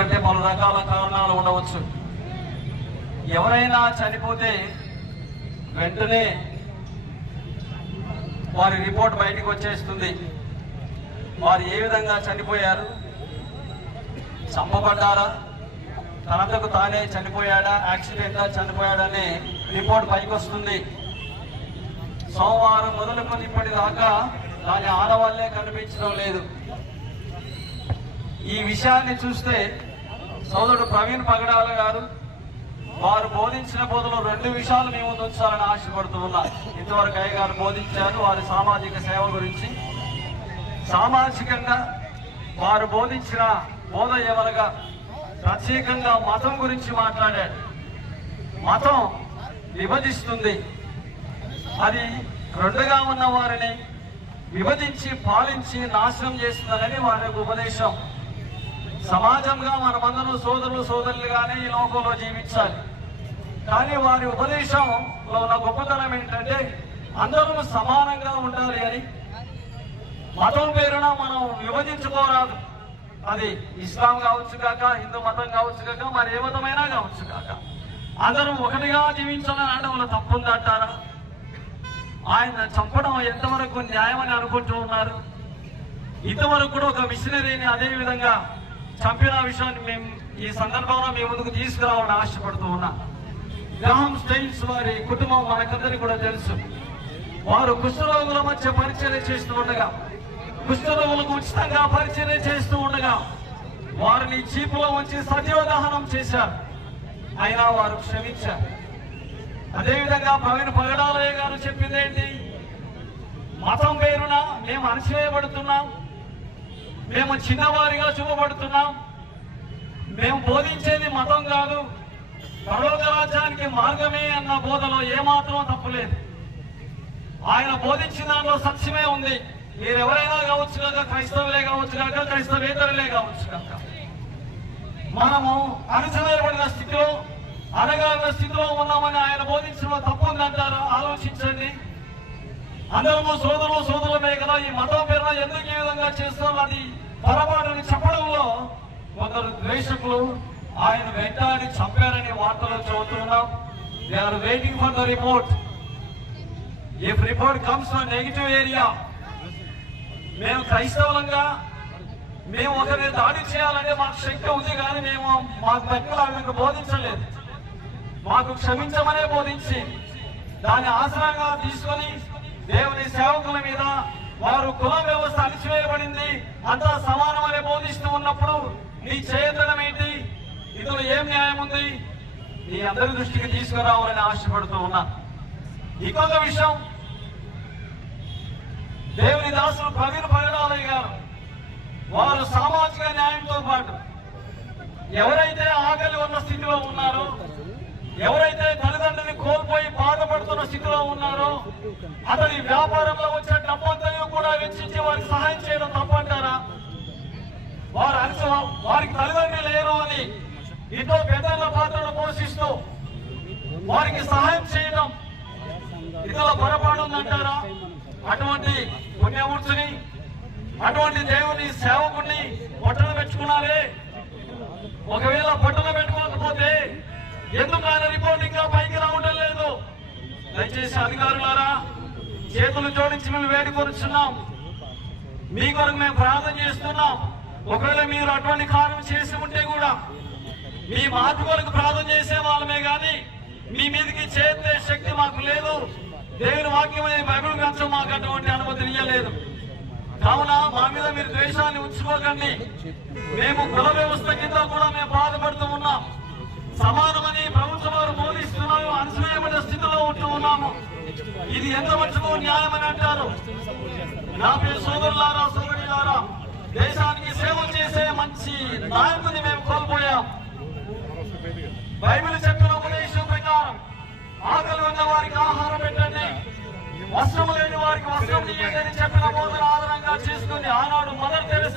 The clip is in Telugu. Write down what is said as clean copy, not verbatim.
అంటే పలు రకాల కారణాలు ఉండవచ్చు. ఎవరైనా చనిపోతే వెంటనే వారి రిపోర్ట్ బయటికి వచ్చేస్తుంది. వారు ఏ విధంగా చనిపోయారు, చంపబడ్డారా, తనకు తానే చనిపోయాడా, యాక్సిడెంటా చనిపోయాడనే రిపోర్ట్ పైకి వస్తుంది. సోమవారం మొదలుకొని ఇప్పటిదాకా దాని ఆడవాళ్లే కనిపించడం లేదు. ఈ విషయాన్ని చూస్తే సోదరుడు ప్రవీణ్ పగడాల గారు వారు బోధించిన బోధలో 2 విషయాలు మేము ఉంచాలని ఆశపడుతూ ఉన్నారు. ఇంతవరకు అయ్య గారు బోధించారు వారి సామాజిక సేవ గురించి. సామాజికంగా వారు బోధించిన బోధ ఏమనగా ప్రత్యేకంగా మతం గురించి మాట్లాడాడు. మతం విభజిస్తుంది, అది 2గా ఉన్న వారిని విభజించి పాలించి నాశనం చేస్తుందని వారి యొక్క ఉపదేశం. సమాజంగా మనమందరం సోదరులు సోదరులుగానే ఈ లోకంలో జీవించాలి. కానీ వారి ఉపదేశంలో ఉన్న గొప్పతనం ఏంటంటే అందరూ సమానంగా ఉండాలి అని. మతం పేరున మనం విభజించుకోరాదు. అది ఇస్లాం కావచ్చు కాక, హిందూ మతం కావచ్చు కాక, మరి ఏ మతమైనా కావచ్చు కాక, అందరూ ఒకటిగా జీవించాలని అనడంలో తప్పుందంటారా? ఆయన చంపడం ఎంతవరకు న్యాయమని అనుకుంటూ ఉన్నారు? ఇంతవరకు కూడా ఒక మిషనరీని అదే విధంగా చంపిన విషయాన్ని మేము ఈ సందర్భంలో మీ ముందుకు తీసుకురావాలని ఆశపడుతూ ఉన్నా. గ్రాహం స్టెయిన్స్ వారి కుటుంబం మనకందరికీ కూడా తెలుసు. వారు కుష్ఠరోగుల మధ్య పరిచర్య చేస్తూ ఉండగా, కుష్ఠరోగులకు ఉచితంగా పరిచర్య చేస్తూ ఉండగా వారిని చీపులో ఉంచి సజీవ దహనం చేశారు. అయినా వారు క్షమించారు. అదేవిధంగా ప్రవీణ్ పగడాలయ్య గారు చెప్పింది ఏంటి? మతం పేరున మేము అణచివేయబడుతున్నాం, మేము చిన్నవారిగా చూపబడుతున్నాం, మేము బోధించేది మతం కాదు, పరలోక రాజ్యానికి మార్గమే అన్న బోధలో ఏమాత్రం తప్పులేదు. ఆయన బోధించిన దాంట్లో సత్యమే ఉంది. మీరెవరైనా కావచ్చు కాక, క్రైస్తవులే కావచ్చు కాక, క్రైస్తవేతరులే కావచ్చు కాక, మనము అణచివేయబడిన స్థితిలో, అనగారిన స్థితిలో ఉన్నామని ఆయన బోధించడంలో తప్పు ఉందంటారా? ఆలోచించండి. అందరము సోదరులమే కదా, ఈ మతం పేరున ఎందుకు ఈ విధంగా చేస్తాం అది పొరపాటుని చెప్పడంలో కొందరు ద్వేషకులు ఆయన వెంటాడి చంపారని వార్తలు చదువుతున్నాం. They are waiting for the report. If report comes from negative area, మేము క్రైస్తవులంగా మేము ఒకరిని దాడి చేయాలంటే మాకు శక్తి ఉంది, కానీ మేము మాకు దగ్గర బోధించలేదు. మాకు క్షమించమనే బోధించి దాన్ని ఆసరాగా తీసుకొని దేవుని సేవకుల మీద వారు కుల వ్యవస్థ అణిచివేయబడింది, అంతా సమానమనే బోధిస్తూ ఉన్నప్పుడు నీ చేయడం ఏంటి? ఇందులో ఏం న్యాయం ఉంది? నీ అందరి దృష్టికి తీసుకురావాలని ఆశపడుతూ ఉన్నా. ఇంకొక విషయం, దేవుని దాసులు ప్రవీణ్ పగడాలయ్య గారు వారు సామాజిక న్యాయంతో పాటు ఎవరైతే ఆకలి ఉన్న స్థితిలో ఉన్నారో, ఎవరైతే తల్లిదండ్రుని కోల్పోయి బాధపడుతున్న స్థితిలో ఉన్నారో, అతని వ్యాపారంలో వచ్చే డబ్బంతా కూడా వెచ్చించి వారికి సహాయం చేయడం తప్పంటారా? వారికి తల్లిదండ్రులు లేరు అని ఇంట్లో పెద్దల పాత్రను పోషిస్తూ వారికి సహాయం చేయడం ఇందులో పొరపాటు ఉందంటారా? అటువంటి పుణ్యమూర్తిని, అటువంటి దేవుని సేవకుని పట్టున పెట్టుకున్నారే. ఒకవేళ పట్టున పెట్టుకోకపోతే ఎందుకు ఆయన రిపోర్ట్ ఇంకా పైకి రావడం లేదు? దయచేసి అధికారులారా, చేతులు జోడించి మేము వేడుకొనిచున్నాం. మీ కొరకు మేము ప్రార్థన చేస్తున్నాం. ఒకవేళ మీరు అటువంటి కారణం చేసి ఉంటే కూడా మీ మార్పు కొరకు ప్రార్థన చేసే వాళ్ళమే కానీ మీ మీదకి చేసే శక్తి మాకు లేదు. దేవుని వాక్యం బైబిల్ గ్రంథం మాకు అటువంటి అనుమతి ఇవ్వలేదు. కావున మా మీద మీరు ద్వేషాన్ని ఉంచుకోకండి. మేము కుల వ్యవస్థ కింద కూడా మేము బాధపడుతూ ఉన్నాం. సమానమని ప్రభుత్వం వారు బోధిస్తున్నాము, అణచివేయబడిన స్థితిలో ఉంటూ ఉన్నాము. ఇది ఎంత మటుకు న్యాయమని అంటారు? నా పేరు సోదరులారా, సోదరులారా, దేశానికి సేవ చేసే మంచి నాయకుని మేము కోల్పోయాం. బైబిల్ చెప్పిన ఉపదేశం ప్రకారం ఆకలి ఉన్న వారికి ఆహారం పెట్టండి, వస్త్రం లేని వారికి వస్త్రం ఇవ్వండి అని చెప్పిన బోధన ఆధారంగా చేసుకుని ఆనాడు మదర్ తెరెసా